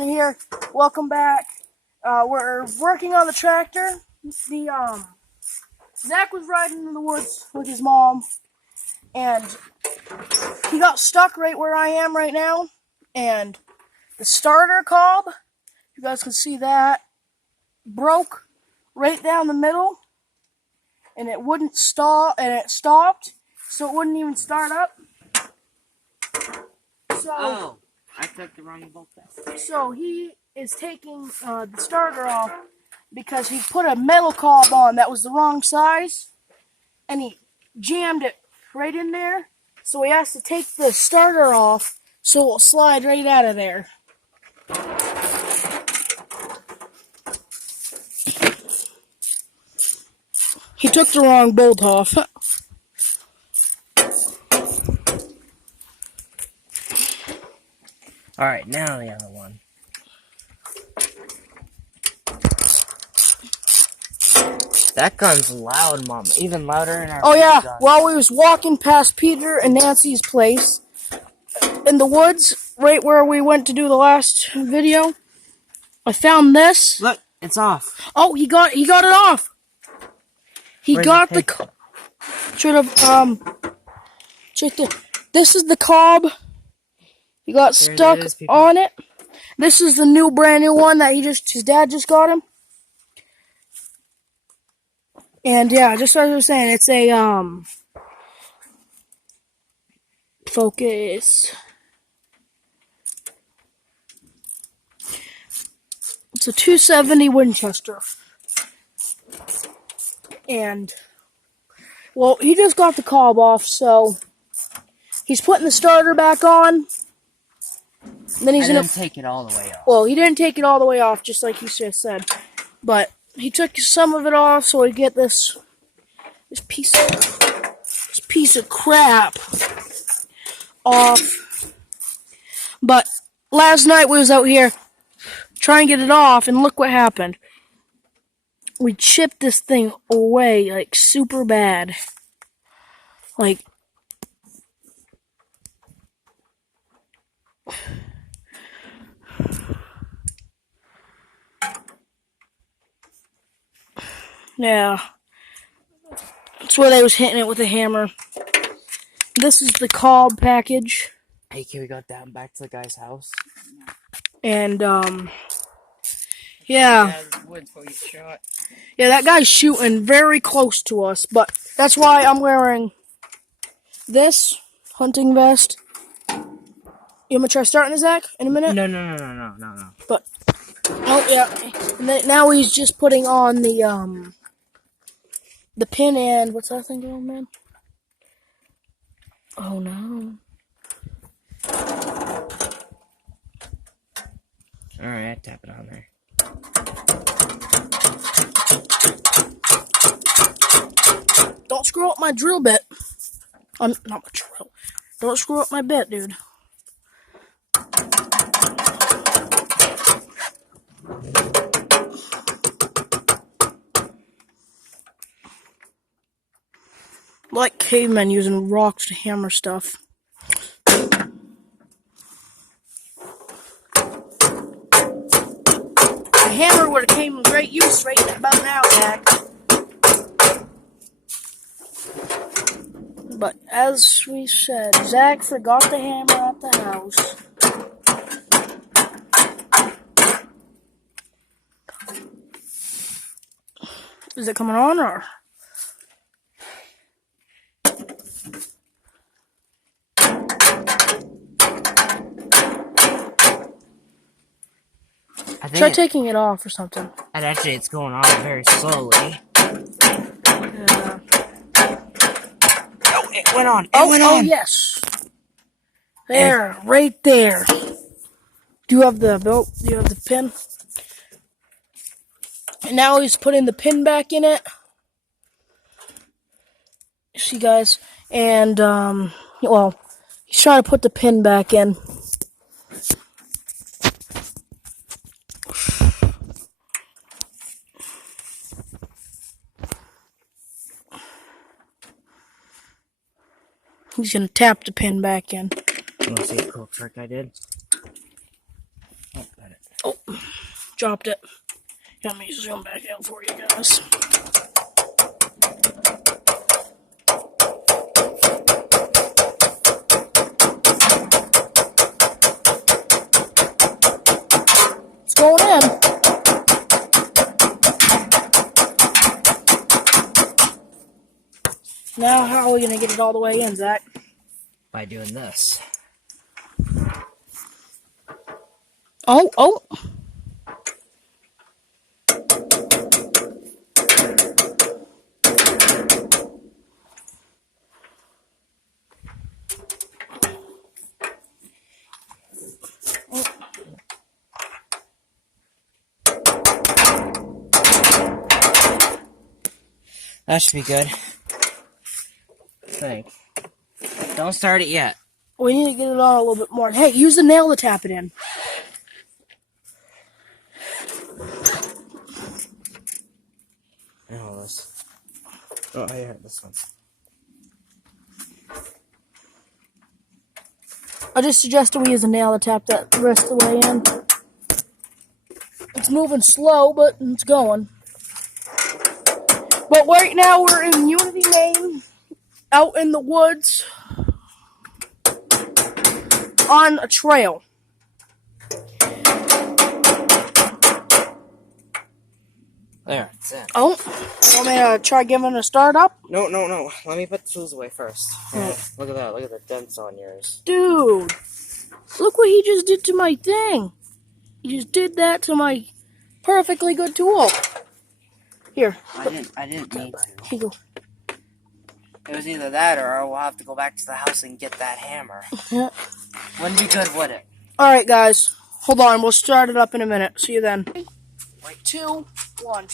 in here. Welcome back. We're working on the tractor. Zach was riding in the woods with his mom, and he got stuck right where I am right now. And the starter cob, you guys can see that, broke right down the middle, and it wouldn't stop, and it stopped, so it wouldn't even start up. So, I took the wrong bolt out. So he is taking the starter off because he put a metal cob on that was the wrong size, and he jammed it right in there. So he has to take the starter off so it will slide right out of there. He took the wrong bolt off. Alright, now the other one. That gun's loud, Mom. Even louder than our gun. While we was walking past Peter and Nancy's place in the woods, right where we went to do the last video, I found this. Look, it's off. Oh, he got it off. He got the this is the cob. He got stuck on it. This is the new brand new one that his dad just got him. And yeah, just as I was saying, it's a focus. It's a 270 Winchester. And well, he just got the cob off, so he's putting the starter back on. And then he's gonna take it all the way off. Well, he didn't take it all the way off, just like he just said, but he took some of it off so he get this piece of crap off. But last night we was out here trying to get it off, and look what happened. We chipped this thing away like super bad. Like, yeah, that's where they was hitting it with a hammer. This is the cob package. Hey, can we go down back to the guy's house? And, yeah, that guy's shooting very close to us, but that's why I'm wearing this hunting vest. You want me to try starting it, Zach, in a minute? No. But, oh, yeah, and then, now he's just putting on the pin and, what's that thing doing, man? Oh, no. Alright, tap it on there. Don't screw up my drill bit. Not my drill. Don't screw up my bit, dude. Like cavemen using rocks to hammer stuff. The hammer would have came in great use right about now, Zach. But as we said, Zach forgot the hammer at the house. Is it coming on, or? Try taking it off or something. And actually, it's going on very slowly. Yeah. Oh, it went on. Oh, yes. There, right there. Do you have the belt? Do you have the pin? And now he's putting the pin back in it. See, guys? And, well, he's trying to put the pin back in. He's gonna tap the pin back in. You wanna see a cool trick I did? Oh, got it. Oh, dropped it. Let me zoom back out for you guys. It's going in. Now, how are we going to get it all the way in, Zach? By doing this. Oh. That should be good. I think. Don't start it yet. We need to get it on a little bit more. Hey, use the nail to tap it in. Oh, this. Oh, yeah, this one. I just suggested we use a nail to tap that the rest of the way in. It's moving slow, but it's going. But right now we're in Unity, Maine, out in the woods, on a trail. There, it's in. Oh, you want me to try giving it a start up? No. Let me put the tools away first. Yeah, look at that. Look at the dents on yours. Dude, look what he just did to my thing. He just did that to my perfectly good tool. Here. I didn't need to. Here you go. It was either that or we'll have to go back to the house and get that hammer. Yeah. Wouldn't be good, would it? Alright, guys. Hold on. We'll start it up in a minute. See you then. Wait, 2, 1.